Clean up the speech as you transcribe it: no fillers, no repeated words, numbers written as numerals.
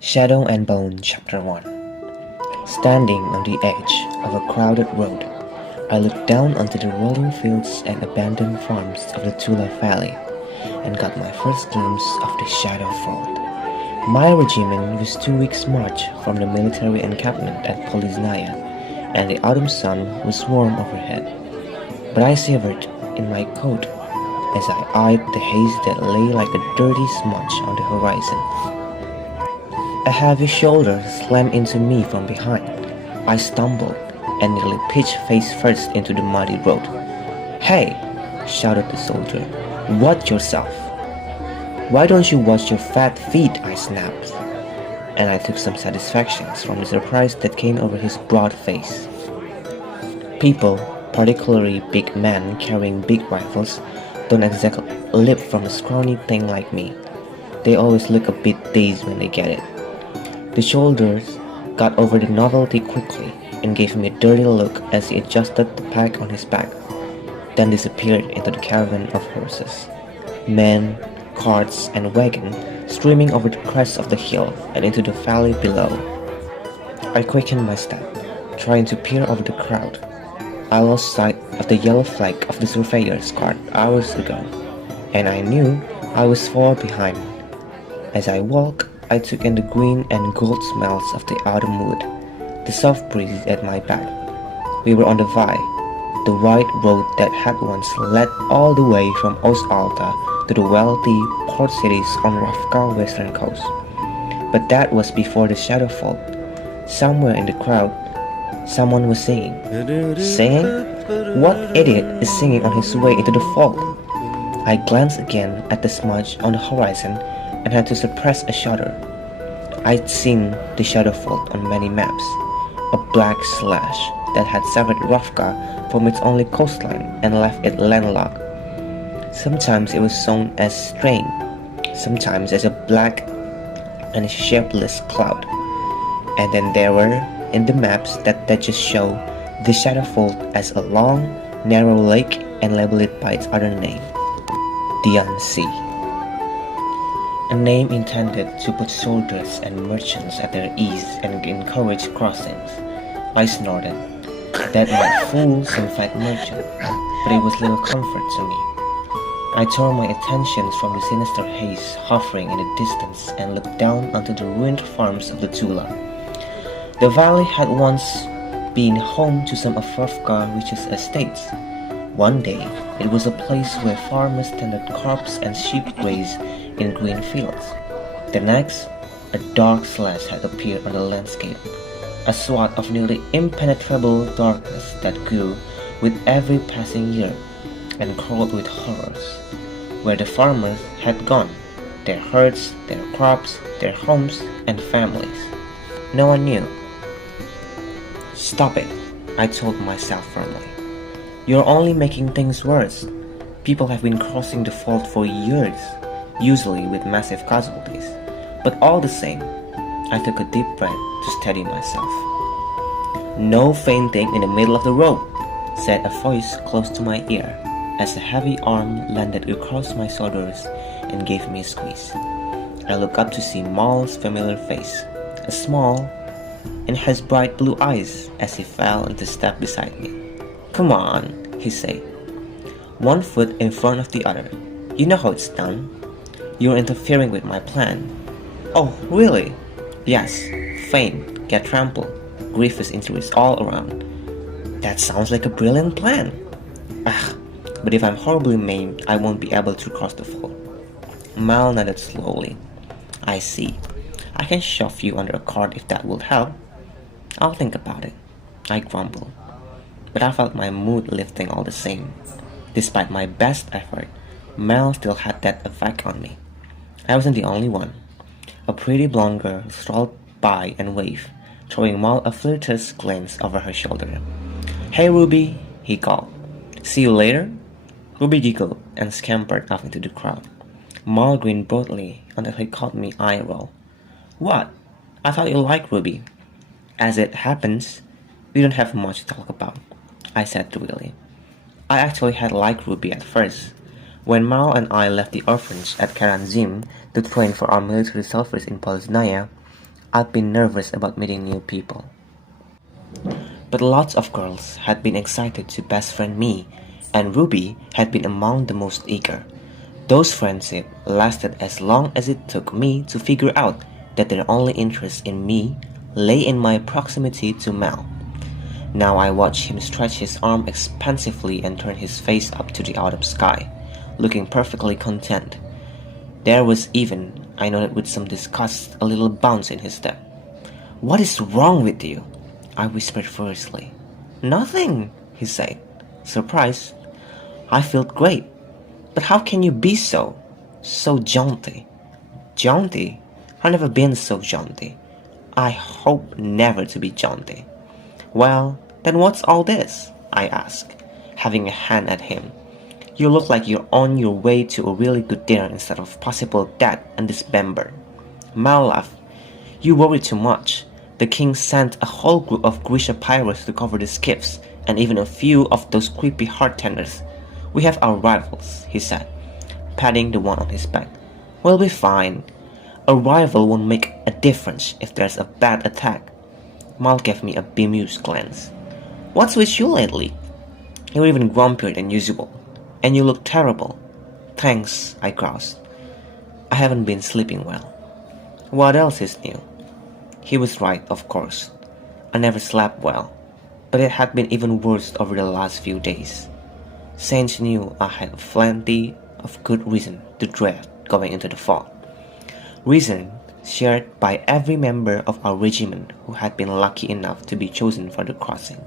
Shadow and Bone, Chapter 1. Standing on the edge of a crowded road, I looked down onto the rolling fields and abandoned farms of the Tula Valley and got my first glimpse of the Shadow Fort. My regiment was 2 weeks' march from the military encampment at Poliznaya, and the autumn sun was warm overhead. But I shivered in my coat as I eyed the haze that lay like a dirty smudge on the horizon. A heavy shoulder slammed into me from behind. I stumbled and nearly pitched face first into the muddy road. "Hey!" shouted the soldier. "Watch yourself!" "Why don't you watch your fat feet?" I snapped. And I took some satisfaction from the surprise that came over his broad face. People, particularly big men carrying big rifles, don't exactly live from a scrawny thing like me. They always look a bit dazed when they get it. The shoulders got over the novelty quickly and gave me a dirty look as he adjusted the pack on his back, then disappeared into the caravan of horses. Men, carts, and wagon streaming over the crest of the hill and into the valley below. I quickened my step, trying to peer over the crowd. I lost sight of the yellow flag of the surveyor's cart hours ago, and I knew I was far behind. As I walked, I took in the green and gold smells of the autumn wood, the soft breeze at my back. We were on the Vai, the wide road that had once led all the way from Ost-Alta to the wealthy port cities on Rafka western coast. But that was before the Shadow Fort. Somewhere in the crowd, someone was singing. Singing? What idiot is singing on his way into the fort? I glanced again at the smudge on the horizon and had to suppress a shudder. I'd seen the Shadow Fort on many maps, a black slash that had severed Rafka from its only coastline and left it landlocked. Sometimes it was shown as strain, sometimes as a black and shapeless cloud, and then there were in the maps that just show the Shadow Fort as a long, narrow lake and label it by its other name, the Unsea. A name intended to put soldiers and merchants at their ease and encourage crossings. I snorted. That might fool some fat merchant, but it was little comfort to me. I tore my attention from the sinister haze hovering in the distance and looked down onto the ruined farms of the Tula. The valley had once been home to some of Rafka richest estates. One day, it was a place where farmers tended crops and sheep grazed in green fields. The next, a dark slash had appeared on the landscape, a swath of nearly impenetrable darkness that grew with every passing year and crawled with horrors. Where the farmers had gone, their herds, their crops, their homes, and families. No one knew. "Stop it," I told myself firmly. "You're only making things worse. People have been crossing the fault for years, usually with massive casualties. But all the same," I took a deep breath to steady myself. "No fainting in the middle of the road," said a voice close to my ear as a heavy arm landed across my shoulders and gave me a squeeze. I looked up to see Mal's familiar face, a small, and has bright blue eyes as he fell into step beside me. "Come on," he said, one foot in front of the other. "You know how it's done. You're interfering with my plan." "Oh, really?" "Yes. Faint, get trampled, grievous injuries all around." "That sounds like a brilliant plan." "Ah, but if I'm horribly maimed, I won't be able to cross the fort." Mal nodded slowly. "I see. I can shove you under a cart if that will help." "I'll think about it," I grumbled. But I felt my mood lifting all the same. Despite my best effort, Mel still had that effect on me. I wasn't the only one. A pretty blonde girl strolled by and waved, throwing Mal a flirtatious glance over her shoulder. "Hey, Ruby," he called. "See you later?" Ruby giggled and scampered off into the crowd. Mal grinned broadly until he caught me eye roll. "What? I thought you liked Ruby." "As it happens, we don't have much to talk about," I said drearily. I actually had liked Ruby at first. When Mao and I left the orphanage at Karanzim to train for our military service in Poliznaya, I'd been nervous about meeting new people. But lots of girls had been excited to best friend me, and Ruby had been among the most eager. Those friendships lasted as long as it took me to figure out that their only interest in me lay in my proximity to Mel. Now I watched him stretch his arm expansively and turn his face up to the autumn sky, looking perfectly content. There was even, I noted with some disgust, a little bounce in his step. "What is wrong with you?" I whispered furiously. "Nothing," he said, surprised. I felt great. "But how can you be so jaunty?" "Jaunty? I've never been so jaunty. I hope never to be jaunty." "Well, then what's all this?" I asked, having a hand at him. "You look like you're on your way to a really good dinner instead of possible death and dismember." Mal laughed. "You worry too much. The king sent a whole group of Grisha pirates to cover the skiffs, and even a few of those creepy heart tenders. We have our rifles," he said, patting the one on his back. "We'll be fine. A rifle won't make a difference if there's a bad attack." Mal gave me a bemused glance. "What's with you lately? You're even grumpier than usual. And you look terrible." "Thanks," I groused. "I haven't been sleeping well." "What else is new?" He was right, of course. I never slept well, but it had been even worse over the last few days. Saints knew I had plenty of good reason to dread going into the fall. Reason shared by every member of our regiment who had been lucky enough to be chosen for the crossing.